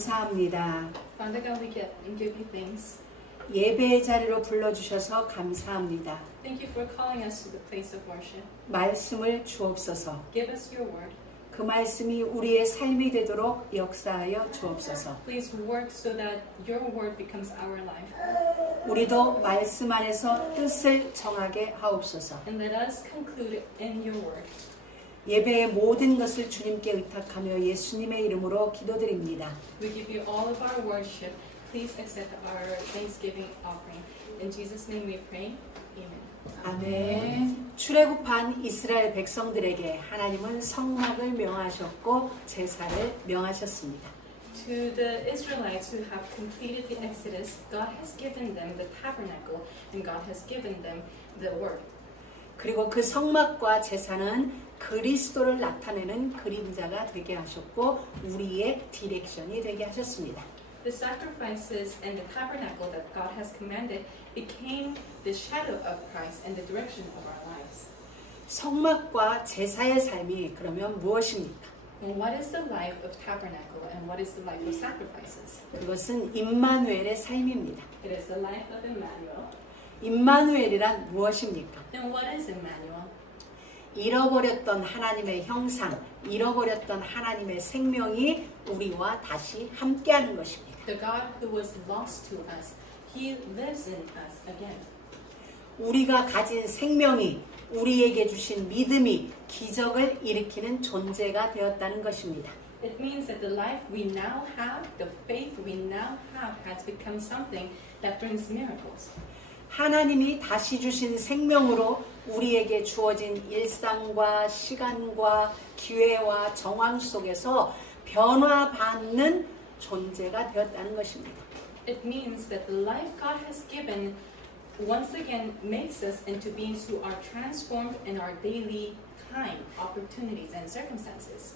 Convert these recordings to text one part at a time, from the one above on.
감사합니다. Father God, we give you thanks. 예배의 자리로 불러주셔서 감사합니다. Thank you for calling us to the place of worship. 말씀을 주옵소서. Give us your word. 그 말씀이 우리의 삶이 되도록 역사하여 주옵소서. Please work so that your word becomes our life. 우리도 말씀 안에서 뜻을 정하게 하옵소서. And let us conclude in your word. 예배의 모든 것을 주님께 의탁하며 예수님의 이름으로 기도드립니다. We give you all of our worship. Please accept our thanksgiving offering. In Jesus' name we pray. Amen. 아멘. 출애굽한 이스라엘 백성들에게 하나님은 성막을 명하셨고 제사를 명하셨습니다. To the Israelites who have completed the Exodus, God has given them the tabernacle and God has given them the word. 그리고 그 성막과 제사는 그리스도를 나타내는 그림자가 되게 하셨고 우리의 디렉션이 되게 하셨습니다. The sacrifices and the tabernacle that God has commanded became the shadow of Christ and the direction of our lives. 성막과 제사의 삶이 그러면 무엇입니까? And what is the life of tabernacle and what is the life of sacrifices? 그것은 임마누엘의 삶입니다. It is the life of Emmanuel. 임마누엘이란 무엇입니까? And what is Emmanuel? 잃어버렸던 하나님의 형상, 잃어버렸던 하나님의 생명이 우리와 다시 함께하는 것입니다. The God who was lost to us, He lives in us again. 우리가 가진 생명이 우리에게 주신 믿음이 기적을 일으키는 존재가 되었다는 것입니다. It means that the life we now have, the faith we now have, has become something that brings miracles. 하나님이 다시 주신 생명으로 우리에게 주어진 일상과 시간과 기회와 정황 속에서 변화받는 존재가 되었다는 것입니다. It means that the life God has given once again makes us into beings who are transformed in our daily time, opportunities, and circumstances.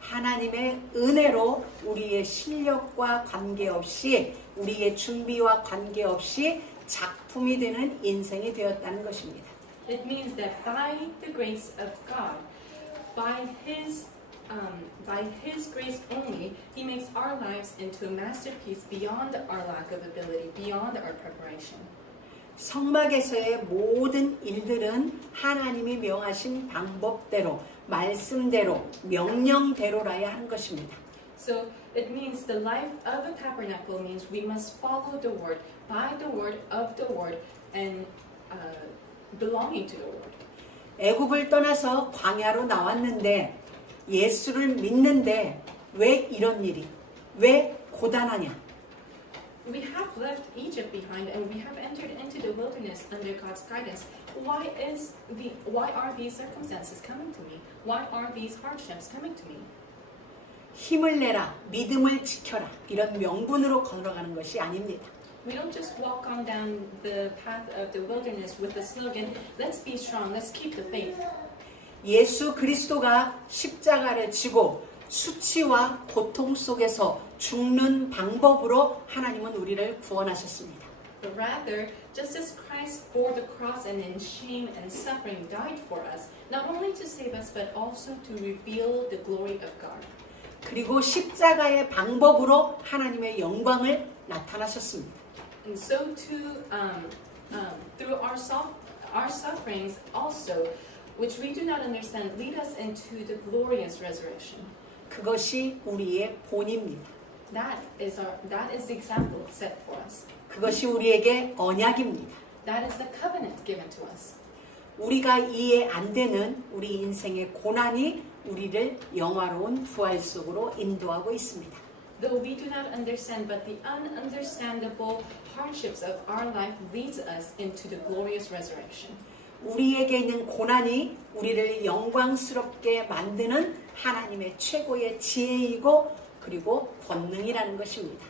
하나님의 은혜로 우리의 실력과 관계없이 우리의 준비와 관계없이 작품이 되는 인생이 되었다는 것입니다. It means that by the grace of God, by His grace only, He makes our lives into a masterpiece beyond our lack of ability, beyond our preparation. 성막에서의 모든 일들은 하나님이 명하신 방법대로, 말씀대로, 명령대로라야 하는 것입니다. So it means the life of a tabernacle means we must follow the word, by the word, of the word, and belonging to the word. 애굽을 떠나서 광야로 나왔는데 예수를 믿는데 왜 이런 일이, 왜 고단하냐? We have left Egypt behind and we have entered into the wilderness under God's guidance. Why are these circumstances coming to me? Why are these hardships coming to me? 힘을 내라, 믿음을 지켜라 이런 명분으로 걸어가는 것이 아닙니다. We don't just walk on down the path of the wilderness with the slogan, let's be strong, let's keep the faith. 예수 그리스도가 십자가를 지고 수치와 고통 속에서 죽는 방법으로 하나님은 우리를 구원하셨습니다. But rather, just as Christ bore the cross and in shame and suffering died for us, not only to save us, but also to reveal the glory of God. 그리고 십자가의 방법으로 하나님의 영광을 나타나셨습니다. And so too, through our sufferings also, which we do not understand, lead us into the glorious resurrection. 그것이 우리의 본입니다. That is the example set for us. 그것이 우리에게 언약입니다. That is the covenant given to us. 우리가 이해 안 되는 우리 인생의 고난이 우리를 영화로운 부활 속으로 인도하고 있습니다. Though we do not understand, but the ununderstandable hardships of our life leads us into the glorious resurrection. 우리에게 있는 고난이 우리를 영광스럽게 만드는 하나님의 최고의 지혜이고 그리고 권능이라는 것입니다.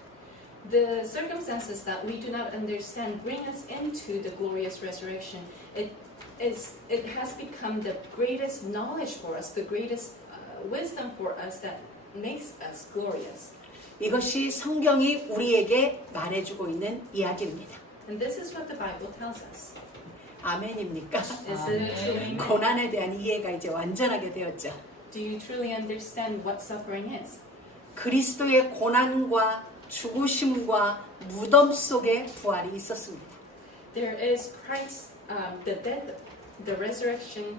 The circumstances that we do not understand bring us into the glorious resurrection. It has become the greatest knowledge for us, the greatest wisdom for us that makes us glorious. 이것이 성경이 우리에게 말해주고 있는 이야기입니다. And this is what the Bible tells us. 아멘입니까? Is it truly? 고난에 대한 이해가 이제 완전하게 되었죠. Do you truly understand what suffering is? 그리스도의 고난과 죽으심과 무덤 속에 부활이 있었습니다. There is Christ, the death, the resurrection,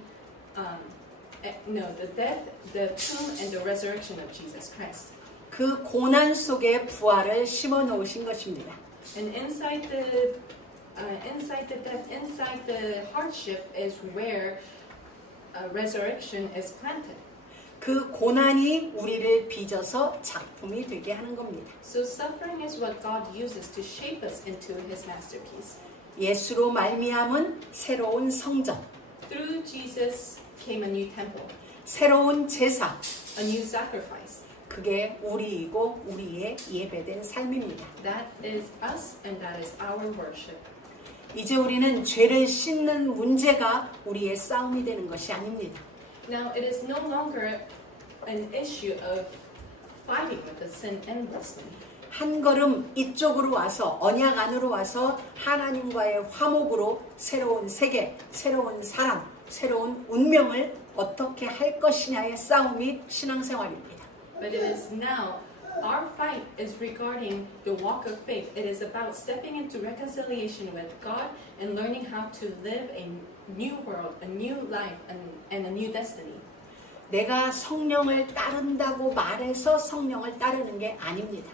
the death, the tomb, and the resurrection of Jesus Christ. 그 고난 속에 부활을 심어 놓으신 것입니다. And inside the death, inside the hardship is where resurrection is planted. 그 고난이 우리를 빚어서 작품이 되게 하는 겁니다. So suffering is what God uses to shape us into His masterpiece. 예수로 말미암은 새로운 성전, Through Jesus came a new temple, 새로운 제사, a new sacrifice. 그게 우리이고 우리의 예배된 삶입니다. That is us and that is our worship. 이제 우리는 죄를 씻는 문제가 우리의 싸움이 되는 것이 아닙니다. Now it is no longer an issue of fighting with the sin endlessly. 한 걸음 이쪽으로 와서 언약 안으로 와서 하나님과의 화목으로 새로운 세계, 새로운 사람, 새로운 운명을 어떻게 할 것이냐의 싸움이 신앙생활입니다. But it is now, our fight is regarding the walk of faith. It is about stepping into reconciliation with God and learning how to live a new world, a new life, and a new destiny. 내가 성령을 따른다고 말해서 성령을 따르는 게 아닙니다.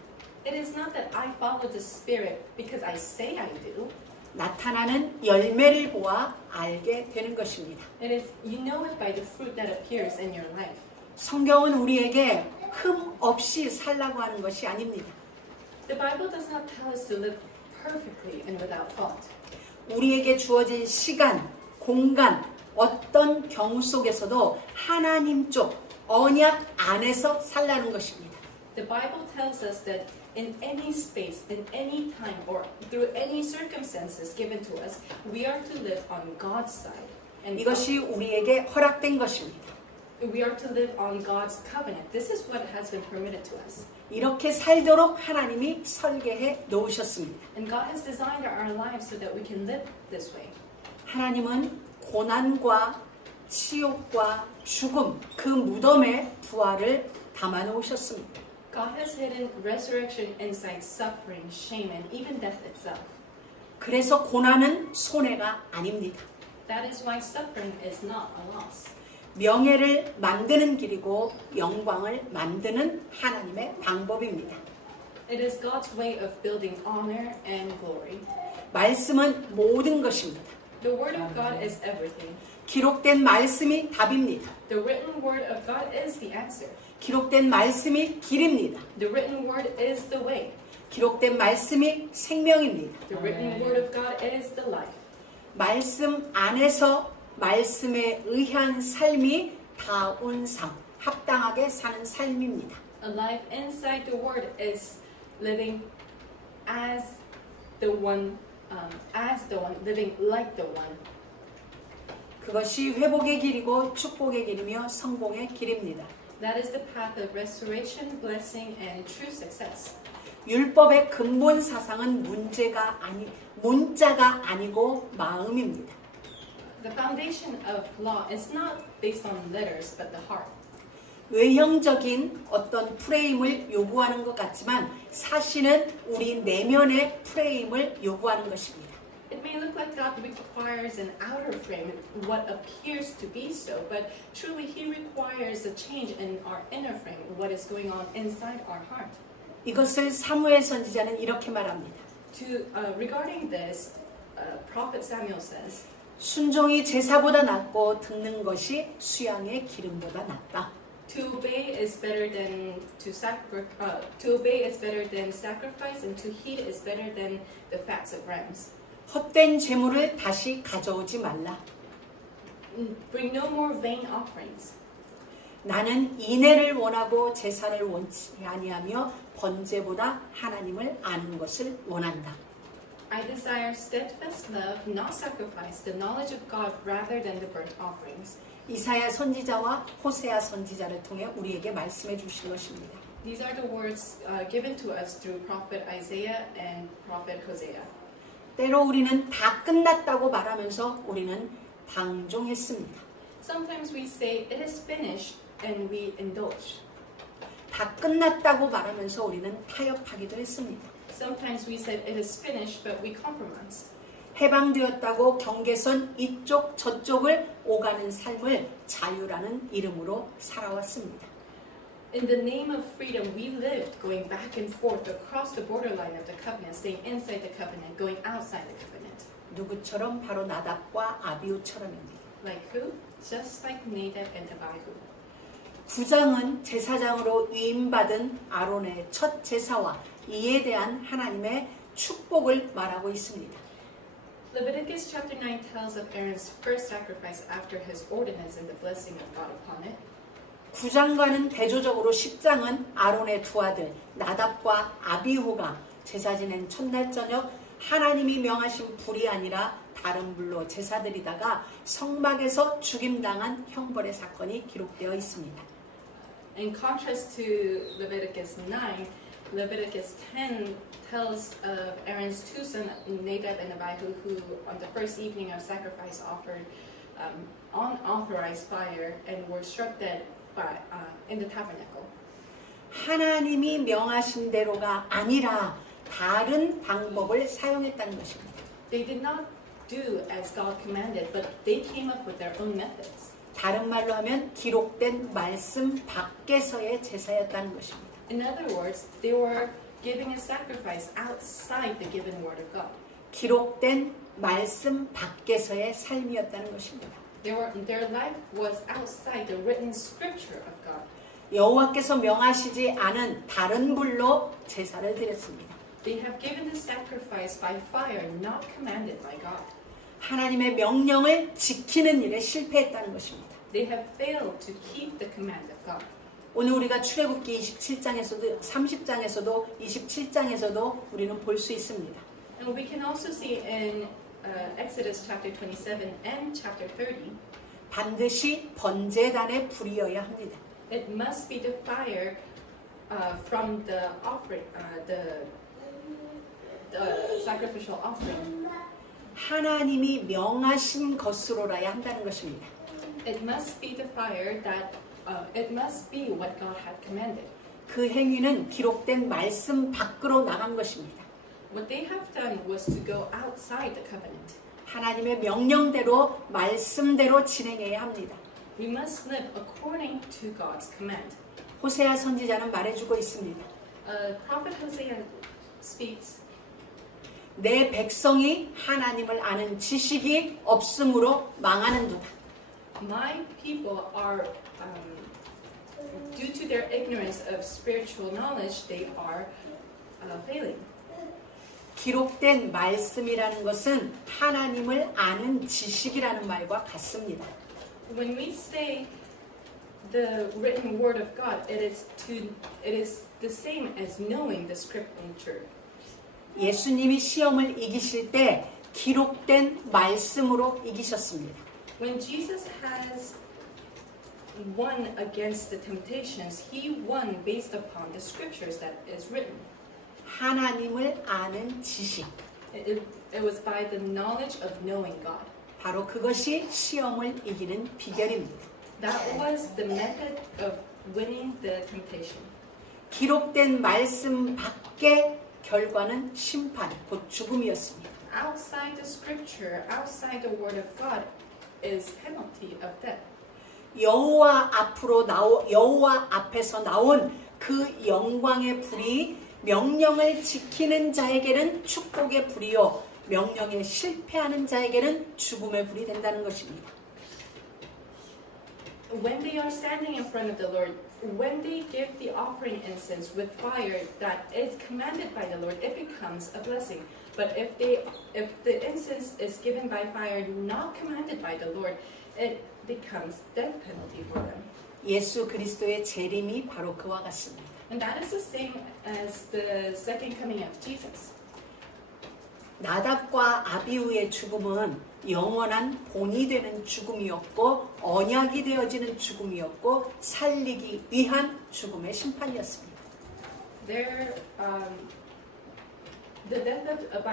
It is not that I follow the Spirit because I say I do. 나타나는 열매를 보아 알게 되는 것입니다. It is, you know it by the fruit that appears in your life. 성경은 우리에게 흠 없이 살라고 하는 것이 아닙니다. The Bible does not tell us to live perfectly and without fault. 우리에게 주어진 시간, 공간, 어떤 경우 속에서도 하나님 쪽 언약 안에서 살라는 것입니다. The Bible tells us that in any space, in any time, or through any circumstances given to us, we are to live on God's side. And 이것이 우리에게 허락된 것입니다. we are to live on God's covenant. This is what has been permitted to us. 이렇게 살도록 하나님이 설계해 놓으셨습니다. And God has designed our lives so that we can live this way. 하나님은 고난과 치욕과 죽음, 그 무덤에 부활을 담아 놓으셨습니다. God has hidden resurrection inside suffering, shame, and even death itself. 그래서 고난은 손해가 아닙니다. That is why suffering is not a loss. 명예를 만드는 길이고 영광을 만드는 하나님의 방법입니다. It is God's way of building honor and glory. 말씀은 모든 것입니다. The word of God is everything. 기록된 말씀이 답입니다. The written word of God is the answer. 기록된 말씀이 길입니다. The written word is the way. 기록된 말씀이 생명입니다. The written word of God is the life. 말씀 안에서 말씀에 의한 삶이 다운 삶, 합당하게 사는 삶입니다. A life inside the word is living as the one, living like the one. 그것이 회복의 길이고 축복의 길이며 성공의 길입니다. That is the path of restoration, blessing, and true success. 율법의 근본 사상은 문자가 아니고 마음입니다. The foundation of law is not based on letters, but the heart. 외형적인 어떤 프레임을 요구하는 것 같지만 사실은 우리 내면의 프레임을 요구하는 것입니다. It may look like God requires an outer frame, what appears to be so, but truly He requires a change in our inner frame, what is going on inside our heart. 이것을 사무엘 선지자는 이렇게 말합니다. Regarding this, Prophet Samuel says, 순종이 제사보다 낫고 듣는 것이 수양의 기름보다 낫다. To obey is better than to obey is better than sacrifice, and to heed is better than the fats of rams. 헛된 재물을 다시 가져오지 말라. Bring no more vain offerings. 나는 인애를 원하고 제사를 원치 아니하며 번제보다 하나님을 아는 것을 원한다. I desire steadfast love, not sacrifice, the knowledge of God rather than the burnt offerings. 이사야 선지자와 호세아 선지자를 통해 우리에게 말씀해 주신 것입니다. These are the words given to us through Prophet Isaiah and Prophet Hosea. 때로 우리는 다 끝났다고 말하면서 우리는 방종했습니다. Sometimes we say it is finished and we indulge. 다 끝났다고 말하면서 우리는 타협하기도 했습니다. Sometimes we said it is finished, but we compromised. 해방되었다고 경계선 이쪽 저쪽을 오가는 삶을 자유라는 이름으로 살아왔습니다. In the name of freedom, we lived going back and forth across the borderline of the covenant, staying inside the covenant, going outside the covenant. 누구처럼? 바로 나답과 아비후처럼입니다. Like who? Just like Nadab and Abihu. 9장은 제사장으로 위임받은 아론의 첫 제사와 이에 대한 하나님의 축복을 말하고 있습니다. Leviticus chapter 9 tells of Aaron's first sacrifice after his ordinance and the blessing of God upon it. 9장과는 대조적으로 10장은 아론의 두 아들 나답과 아비후가 제사 지낸 첫날 저녁 하나님이 명하신 불이 아니라 다른 불로 제사 드리다가 성막에서 죽임당한 형벌의 사건이 기록되어 있습니다. In contrast to Leviticus 9, Leviticus 10 tells of Aaron's two sons, Nadab and Abihu, who on the first evening of sacrifice offered unauthorized fire and were struck dead in the tabernacle. 하나님이 명하신 대로가 아니라 다른 방법을 사용했다는 것입니다. They did not do as God commanded, but they came up with their own methods. 다른 말로 하면 기록된 말씀 밖에서의 제사였다는 것입니다. In other words, they were giving a sacrifice outside the given word of God. 기록된 말씀 밖에서의 삶이었다는 것입니다. Their life was outside the written scripture of God. 여호와께서 명하시지 않은 다른 불로 제사를 드렸습니다. They have given the sacrifice by fire, not commanded by God. 하나님의 명령을 지키는 일에 실패했다는 것입니다. They have failed to keep the command of God. 오늘 우리가 출애굽기 27장에서도 30장에서도 27장에서도 우리는 볼 수 있습니다. And we can also see in Exodus chapter 27 and chapter 30, 반드시 번제단의 불이어야 합니다. it must be the fire from the offering, the sacrificial offering. 하나님이 명하신 것으로라야 한다는 것입니다. It must be the fire that it must be what God had commanded. 그 행위는 기록된 말씀 밖으로 나간 것입니다. What they have done was to go outside the covenant. 하나님의 명령대로 말씀대로 진행해야 합니다. We must live according to God's command. 호세아 선지자는 말해주고 있습니다. Prophet Hosea speaks, 내 백성이 하나님을 아는 지식이 없으므로 망하는도다. my people are, due to their ignorance of spiritual knowledge, they are failing. 기록된 말씀이라는 것은 하나님을 아는 지식이라는 말과 같습니다. When we say the written word of God, it is the same as knowing the scripture. 예수님이 시험을 이기실 때 기록된 말씀으로 이기셨습니다. When Jesus has won against the temptations, he won based upon the scriptures that is written. 하나님을 아는 지식. It was by the knowledge of knowing God. 바로 그것이 시험을 이기는 비결입니다. That was the method of winning the temptation. 기록된 말씀 밖의 결과는 심판, 곧 죽음이었습니다. Outside the scripture, outside the word of God, is penalty of death. 여호와 앞에서 나온 그 영광의 불이 명령을 지키는 자에게는 축복의 불이요 명령에 실패하는 자에게는 죽음의 불이 된다는 것입니다. When they are standing in front of the Lord, when they give the offering incense with fire that is commanded by the Lord, it becomes a blessing. But if the incense is given by fire not commanded by the Lord, it becomes death penalty for them. 예수 그리스도의 재림이 바로 그와 같습니다. And that is the same as the second coming of Jesus. 나답과 아비후의 죽음은 영원한 본이 되는 죽음이었고 언약이 되어지는 죽음이었고 살리기 위한 죽음의 심판이었습니다. The death of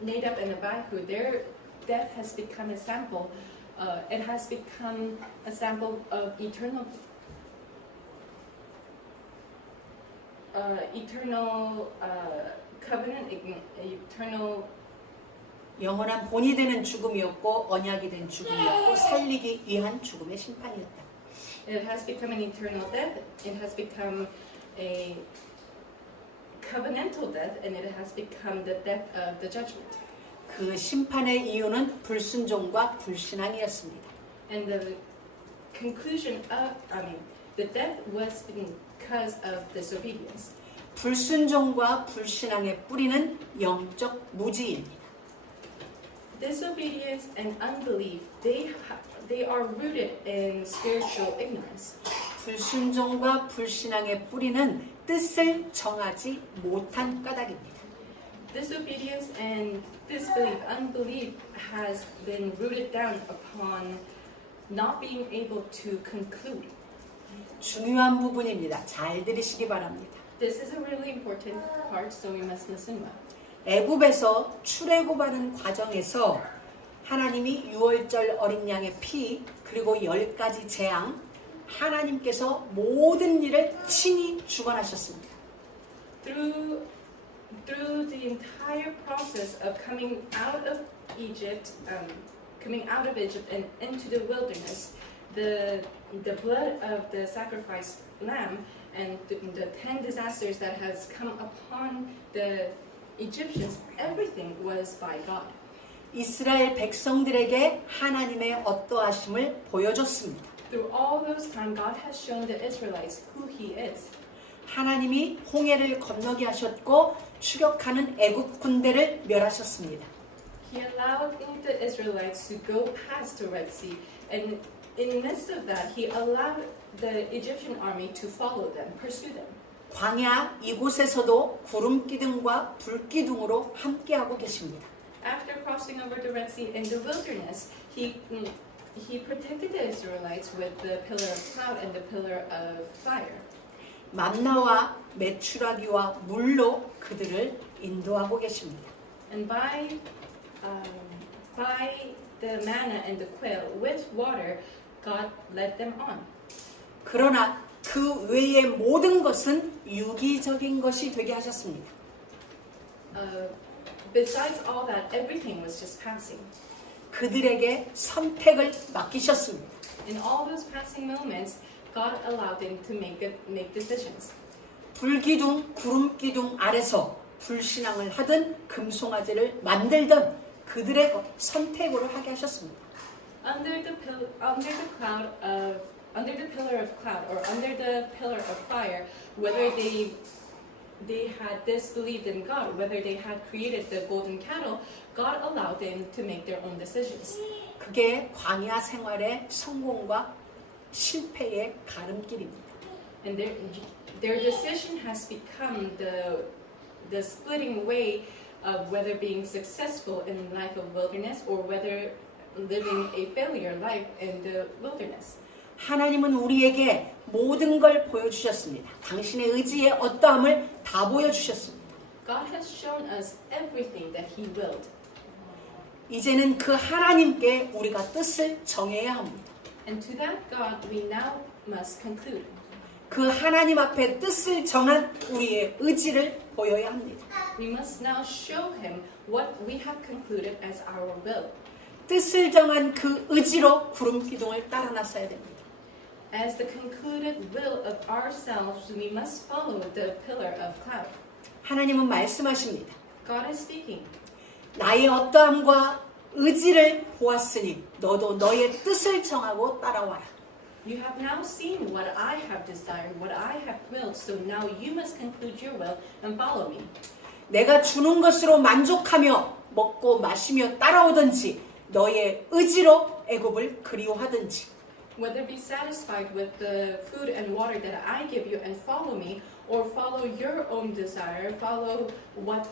Nadab and Abihu, their death has become a sample. It has become a sample of eternal eternal covenant, eternal. 영원한 본이 되는 죽음이었고 언약이 된 죽음이었고 살리기 위한 죽음의 심판이었다. It has become an eternal death. It has become a covenantal death, and it has become the death of the judgment. 그 심판의 이유는 불순종과 불신앙이었습니다. And the conclusion of, the death was because of disobedience. 불순종과 불신앙의 뿌리는 영적 무지입니다. Disobedience and unbelief, they are rooted in spiritual ignorance. 불순종과 불신앙의 뿌리는 뜻을 정하지 못한 까닭입니다. Disobedience and disbelief, unbelief has been rooted down upon not being able to conclude. 중요한 부분입니다. 잘 들으시기 바랍니다. This is a really important part, so we must listen well. 애굽에서 출애굽하는 과정에서 하나님이 유월절 어린 양의 피 그리고 10가지 재앙 하나님께서 모든 일을 친히 주관하셨습니다. Through the entire process of coming out of Egypt and into the wilderness, the blood of the sacrificed lamb and the 10 disasters that has come upon the Egyptians, everything was by God. 이스라엘 백성들에게 하나님의 어떠하심을 보여줬습니다. Through all those time, God has shown the Israelites who He is. 하나님이 홍해를 건너게 하셨고 추격하는 애굽 군대를 멸하셨습니다. He allowed the Israelites to go past the Red Sea, and in the midst of that, He allowed the Egyptian army to follow them, pursue them. 광야 이곳에서도 구름 기둥과 불 기둥으로 함께하고 계십니다. After crossing over the Red Sea in the wilderness, He protected the Israelites with the pillar of cloud and the pillar of fire. 만나와 메추라기와 물로 그들을 인도하고 계십니다. And by the manna and the quail with water, God led them on. 그러나 그 외의 모든 것은 유기적인 것이 되게 하셨습니다. Besides all that, everything was just passing. 그들에게 선택을 맡기셨습니다. In all those passing moments, God allowed them to make decisions. 불기둥, 구름기둥 아래서 불신앙을 하든 금송아지를 만들든 그들의 선택으로 하게 하셨습니다. Under the pillar of cloud or under the pillar of fire, whether they had disbelieved in God, whether they had created the golden cattle, God allowed them to make their own decisions. 그게 광야 생활의 성공과 실패의 가름길입니다. And their decision has become the splitting way of whether being successful in life of wilderness or whether living a failure life in the wilderness. 하나님은 우리에게 모든 걸 보여주셨습니다. 당신의 의지의 어떠함을 다 보여주셨습니다. God has shown us everything that He willed. 이제는 그 하나님께 우리가 뜻을 정해야 합니다. And to that God we now must conclude. 그 하나님 앞에 뜻을 정한 우리의 의지를 보여야 합니다. We must now show Him what we have concluded as our will. 뜻을 정한 그 의지로 구름 기둥을 따라 나서야 됩니다. As the concluded will of ourselves, we must follow the pillar of cloud. 하나님은 말씀하십니다. God is speaking. 나의 어떠함과 의지를 보았으니 너도 너의 뜻을 정하고 따라와라. You have now seen what I have desired, what I have willed, so now you must conclude your will and follow me. 내가 주는 것으로 만족하며 먹고 마시며 따라오든지 너의 의지로 애굽을 그리워하든지 Whether be satisfied with the food and water that I give you and follow me, or follow your own desire, follow what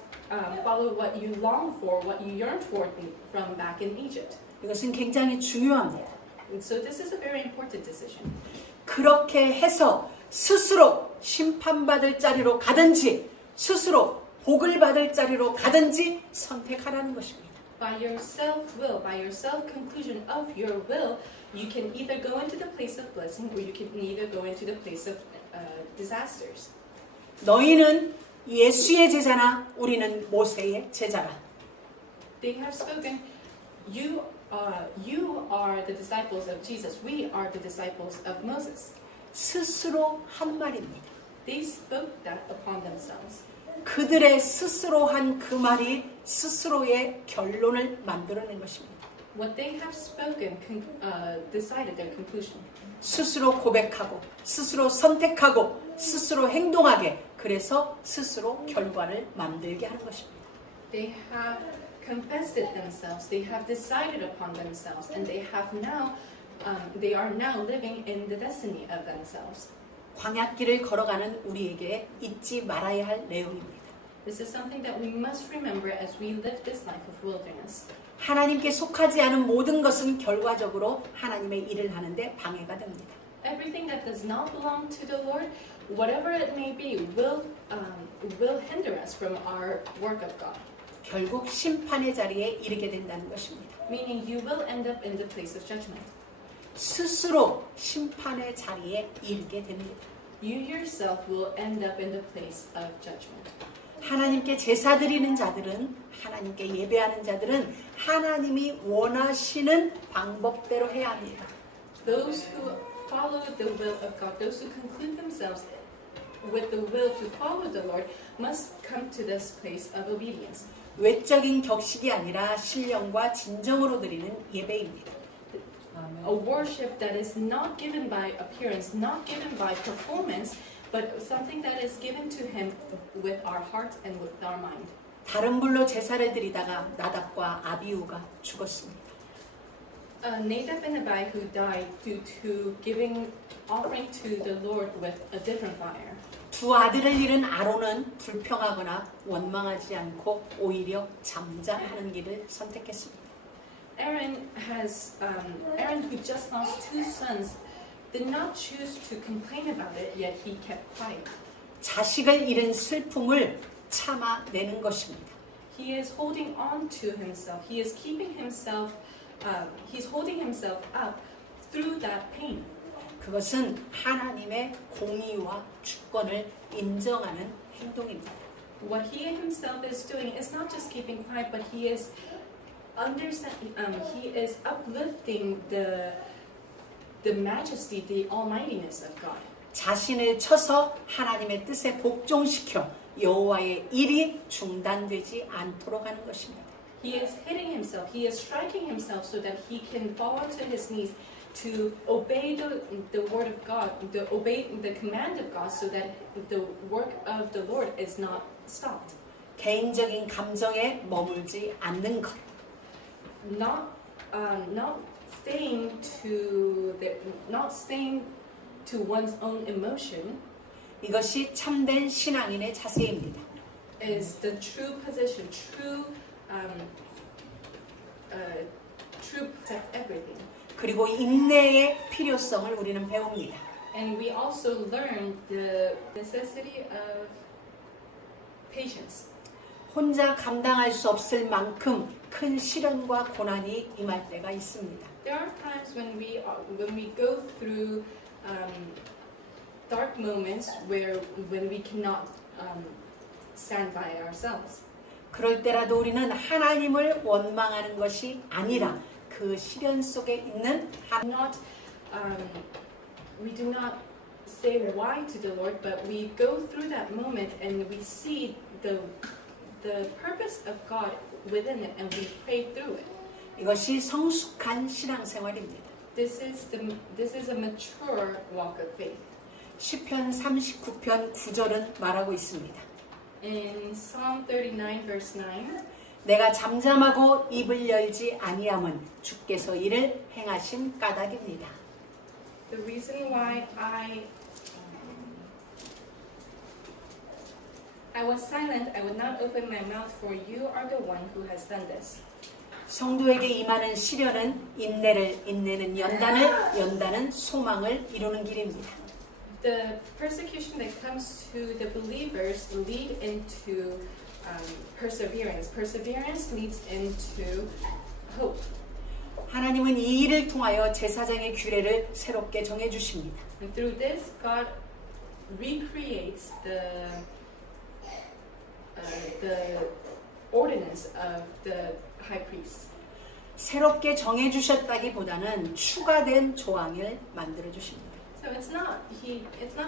you long for, what you yearn for from back in Egypt. 이것은 굉장히 중요합니다. And so this is a very important decision. 그렇게 해서 스스로 심판받을 자리로 가든지 스스로 복을 받을 자리로 가든지 선택하라는 것입니다. By your self-will, by your self-conclusion of your will, you can either go into the place of blessing or you can either go into the place of disasters. 너희는 예수의 제자나 우리는 모세의 제자라. They have spoken, you are the disciples of Jesus. We are the disciples of Moses. 스스로 한 말입니다. They spoke that upon themselves. 그들의 스스로 한 그 말이 스스로의 결론을 만들어낸 것입니다. What they have spoken decided their conclusion. 스스로 고백하고 스스로 선택하고 스스로 행동하게 그래서 스스로 결과를 만들게 하는 것입니다. They have confessed it themselves. They have decided upon themselves, and they are now living in the destiny of themselves. 광야길을 걸어가는 우리에게 잊지 말아야 할 내용입니다. This is something that we must remember as we live this life of wilderness. 하나님께 속하지 않은 모든 것은 결과적으로 하나님의 일을 하는데 방해가 됩니다. Everything that does not belong to the Lord, whatever it may be, will hinder us from our work of God. 결국 심판의 자리에 이르게 된다는 것입니다. Meaning you will end up in the place of judgment. 스스로 심판의 자리에 이르게 됩니다. You yourself will end up in the place of judgment. 하나님께 제사 드리는 자들은 하나님께 예배하는 자들은 하나님이 원하시는 방법대로 해야 합니다. Those who follow the will of God, those who conclude themselves with the will to follow the Lord, must come to this place of obedience. 외적인 격식이 아니라 신령과 진정으로 드리는 예배입니다. A worship that is not given by appearance, not given by performance, but something that is given to Him with our heart and with our mind. 다른 불로 제사를 드리다가 나답과 아비후가 죽었습니다. Nadab and Abihu died due to giving offering to the Lord with a different fire. 두 아들을 잃은 아론은 불평하거나 원망하지 않고 오히려 잠잠하는 길을 선택했습니다. Aaron, who just lost two sons, did not choose to complain about it, yet he kept quiet. 자식을 잃은 슬픔을 참아내는 것입니다. He is holding on to himself. He is keeping himself. He's holding himself up through that pain. 그것은 하나님의 공의와 주권을 인정하는 행동입니다. What he himself is doing is not just keeping quiet, but he is he is uplifting the majesty, the almightiness of God. 자신을 쳐서 하나님의 뜻에 복종시켜 여호와의 일이 중단되지 않도록 하는 것입니다. He is hitting himself. He is striking himself so that he can fall onto his knees to obey the word of God, to obey the command of God, so that the work of the Lord is not stopped. 개인적인 감정에 머물지 않는 것. Not staying to one's own emotion 이것이 참된 신앙인의 자세입니다. is the true position, true protect everything. 그리고 인내의 필요성을 우리는 배웁니다. And we also learn the necessity of patience. 혼자 감당할 수 없을 만큼 큰 시련과 고난이 임할 때가 있습니다. There are times when we go through dark moments when we cannot stand by ourselves. 그럴 때라도 우리는 하나님을 원망하는 것이 아니라 그 시련 속에 있는 We do not say why to the Lord, but we go through that moment and we see the purpose of God within it, and we pray through it. 이것이 성숙한 신앙생활입니다. This is a mature walk of faith. 시편 39편 9절은 말하고 있습니다. In Psalm 39 verse 9, 내가 잠잠하고 입을 열지 아니함은 주께서 이를 행하신 까닭입니다. the reason why I was silent, I would not open my mouth, for you are the one who has done this. 성도에게 임하는 시련은 인내는 연단은 소망을 이루는 길입니다. The persecution that comes to the believers lead into perseverance. Perseverance leads into hope. 하나님은 이 일을 통하여 제사장의 규례를 새롭게 정해 주십니다. And through this, God recreates the ordinance of the high priest. 새롭게 정해 주셨다기보다는 추가된 조항을 만들어 주십니다. So it's not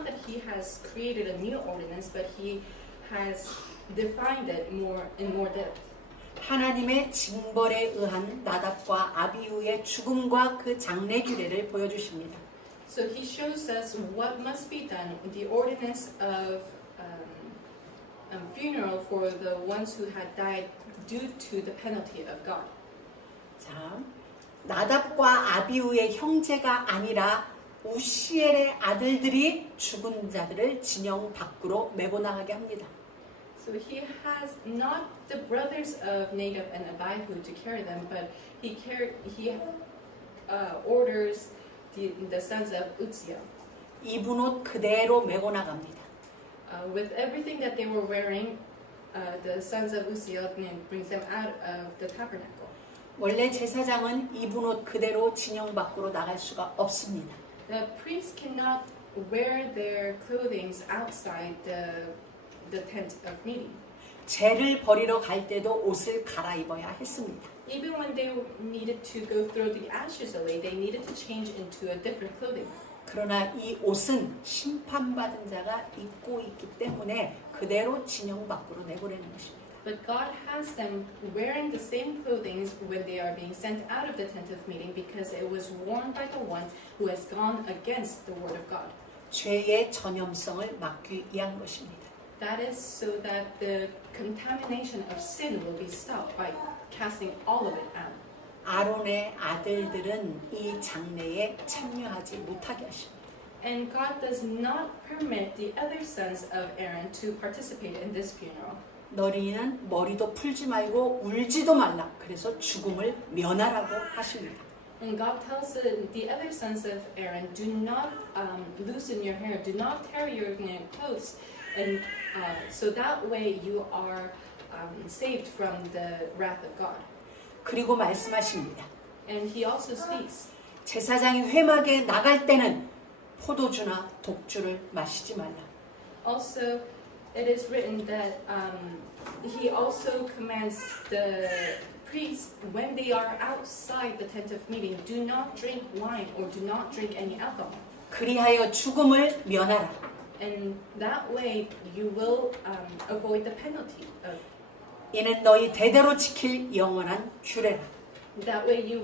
that he has created a new ordinance, but he has defined it in more depth. 하나님의 징벌에 의한 나답과 아비후의 죽음과 그 장례 규례를 보여주십니다. So he shows us what must be done, the ordinance of funeral for the ones who had died due to the penalty of God. 자, 나답과 아비후의 형제가 아니라 우시엘의 아들들이 죽은 자들을 진영 밖으로 메고 나가게 합니다. So he has not the brothers of Nadab and Abihu to carry them, but he orders the sons of Uzziah. 입은 옷 그대로 메고 나갑니다. With everything that they were wearing, the sons of Uzziah brings them out of the tabernacle. 원래 제사장은 입은 옷 그대로 진영 밖으로 나갈 수가 없습니다. The priests cannot wear their clothing outside the tent of meeting. 죄를 버리러 갈 때도 옷을 갈아입어야 했습니다. Even when they needed to go throw the ashes away, they needed to change into a different clothing. 그러나 이 옷은 심판받은 자가 입고 있기 때문에 그대로 진영 밖으로 내보내는 것입니다. But God has them wearing the same clothing when they are being sent out of the tent of meeting because it was worn by the one who has gone against the word of God. 죄의 전염성을 막기 위한 것입니다. That is so that the contamination of sin will be stopped by casting all of it out. 아론의 아들들은 이 장례에 참여하지 못하게 하십니다. And God does not permit the other sons of Aaron to participate in this funeral. 너희는 머리도 풀지 말고 울지도 말라. 그래서 죽음을 면하라고 하십니다. And God tells the other sons of Aaron, do not loosen your hair, do not tear your clothes, and so that way you are saved from the wrath of God. 그리고 말씀하십니다. And he also speaks. 제사장이 회막에 나갈 때는 포도주나 독주를 마시지 말라. Also, it is written that he also commands the priests when they are outside the tent of meeting, do not drink wine or do not drink any alcohol. 그리하여 죽음을 면하라. And that way you will avoid the penalty of. 이는 너희 대대로 지킬 영원한 규례라. That way they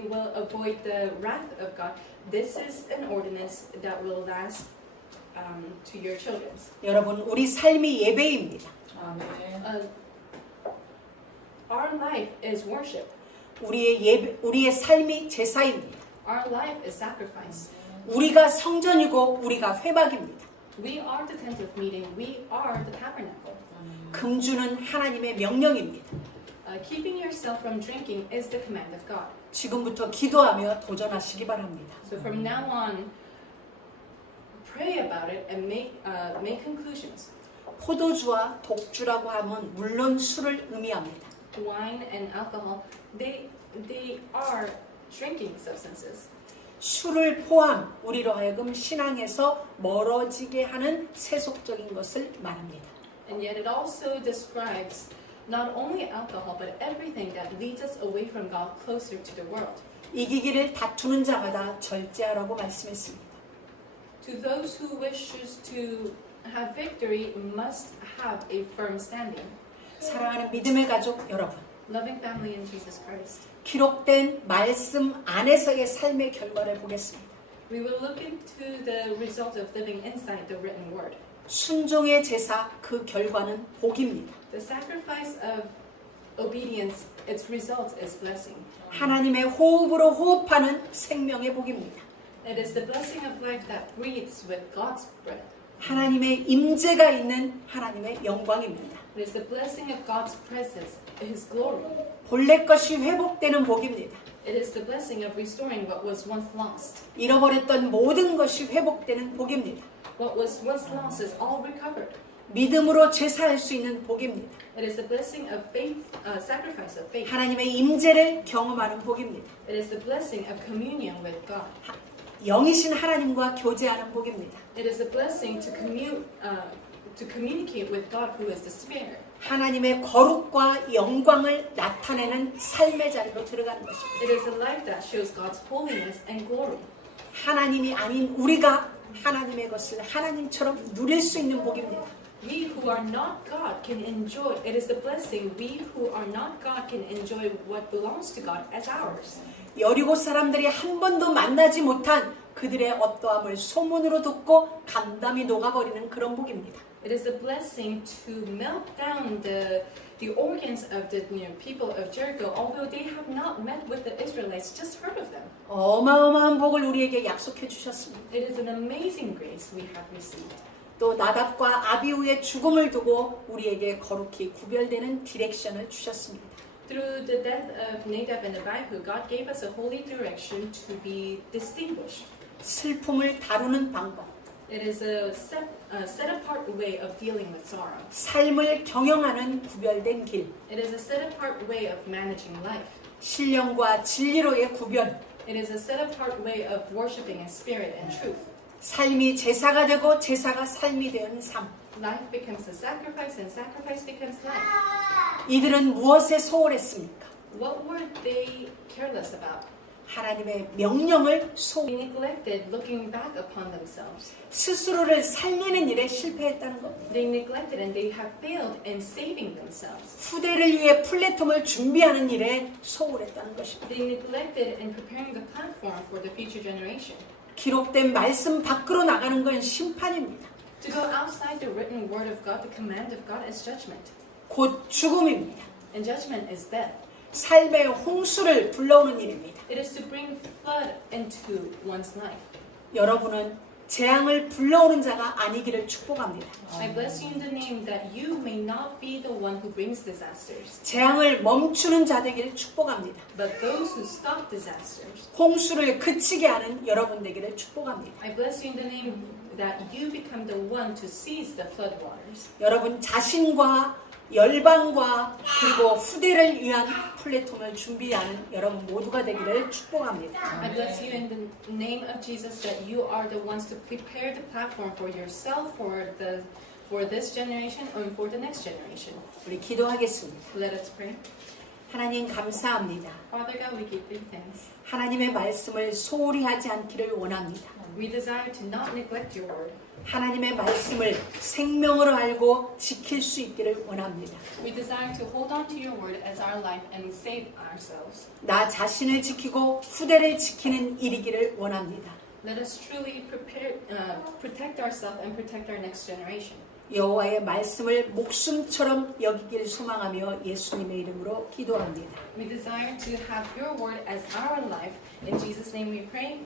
will avoid the wrath of God. This is an ordinance that will last to your children. 여러분, 우리 삶이 예배입니다. Our life is worship. 우리의 삶이 제사입니다. Our life is sacrifice. 우리가 성전이고 우리가 회막입니다. We are the tent of meeting. We are the tabernacle. 금주는 하나님의 명령입니다. Keeping yourself from drinking is the command of God. 지금부터 기도하며 도전하시기 바랍니다. So from now on, pray about it and make conclusions. 포도주와 독주라고 하면 물론 술을 의미합니다. Wine and alcohol, they are drinking substances. 술을 포함 우리로 하여금 신앙에서 멀어지게 하는 세속적인 것을 말합니다. And yet it also describes not only alcohol, but everything that leads us away from God closer to the world. 이기기를 다투는 자마다 절제하라고 말씀했습니다. To those who wishes to have victory must have a firm standing. 사랑하는 믿음의 가족 여러분, Loving family in Jesus Christ. 기록된 말씀 안에서의 삶의 결과를 보겠습니다. We will look into the result of living inside the written word. 순종의 제사, 그 결과는 복입니다. The sacrifice of obedience, its result is blessing. 하나님의 호흡으로 호흡하는 생명의 복입니다. It is the blessing of life that breathes with God's breath. 하나님의 임재가 있는 하나님의 영광입니다. It is the blessing of God's presence, His glory. 본래 것이 회복되는 복입니다. It is the blessing of restoring what was once lost. 잃어버렸던 모든 것이 회복되는 복입니다. What was once lost is all recovered. 믿음으로 제사할 수 있는 복입니다. It is the blessing of faith, sacrifice of faith. 하나님의 임재를 경험하는 복입니다. It is the blessing of communion with God. 영이신 하나님과 교제하는 복입니다. It is a blessing to communicate with God who is the Spirit. 하나님의 거룩과 영광을 나타내는 삶의 자리로 들어가는 것입니다. It is a life that shows God's holiness and glory. 하나님이 아닌 우리가 하나님의 것을 하나님처럼 누릴 수 있는 복입니다. We who are not God can enjoy, it is the blessing, we who are not God can enjoy what belongs to God as ours. 여리고 사람들이 한 번도 만나지 못한 그들의 어떠함을 소문으로 듣고 감담이 녹아버리는 그런 복입니다. It is a blessing to melt down the organs of the people of Jericho, although they have not met with the Israelites, just heard of them. 어마어마한 복을 우리에게 약속해 주셨습니다. It is an amazing grace we have received. 또 나답과 아비후의 죽음을 두고 우리에게 거룩히 구별되는 디렉션을 주셨습니다. Through the death of Nadab and Abihu, God gave us a holy direction to be distinguished. 슬픔을 다루는 방법, It is a set apart way of dealing with sorrow. 삶을 경영하는 구별된 길, It is a set apart way of managing life. 신령과 진리로의 구별, It is a set apart way of worshiping in spirit and truth. 삶이 제사가 되고 제사가 삶이 되는 삶. Life becomes a sacrifice and sacrifice becomes life. 이들은 무엇에 소홀했습니까? What were they careless about? 하나님의 명령을 They neglected looking back upon themselves. 스스로를 살리는 일에 실패했다는 겁니다. They neglected and they have failed in saving themselves. 후대를 위해 플랫폼을 준비하는 일에 소홀했다는 것입니다. They neglected in preparing the platform for the future generation. 기록된 말씀 밖으로 나가는 건 심판입니다. To go outside the written word of God, the command of God is judgment. 곧 죽음입니다. And judgment is death. 삶의 홍수를 불러오는 일입니다. It is to bring flood into one's life. 여러분은 재앙을 불러오는 자가 아니기를 축복합니다. I bless you in the name that you may not be the one who brings disasters, 재앙을 멈추는 자 되기를 축복합니다. but those who stop disasters. 홍수를 그치게 하는 여러분 되기를 축복합니다. I bless you in the name that you become the one to seize the flood waters. 여러분 자신과 열방과 그리고 후대를 위한 플랫폼을 준비하는 여러분 모두가 되기를 축복합니다. I bless you in the name of Jesus that you are the ones to prepare the platform for yourself, for this generation, and for the next generation. 우리 기도하겠습니다. Let us pray. 하나님 감사합니다. Father God, we give you thanks. 하나님의 말씀을 소홀히 하지 않기를 원합니다. We desire to not neglect your word. 하나님의 말씀을 생명으로 알고 지킬 수 있기를 원합니다. We desire to hold on to your word as our life and save ourselves. 나 자신을 지키고 후대를 지키는 일이기를 원합니다. Let us truly protect ourselves and protect our next generation. 여호와의 말씀을 목숨처럼 여기길 소망하며 예수님의 이름으로 기도합니다. We desire to have your word as our life. In Jesus' name we pray.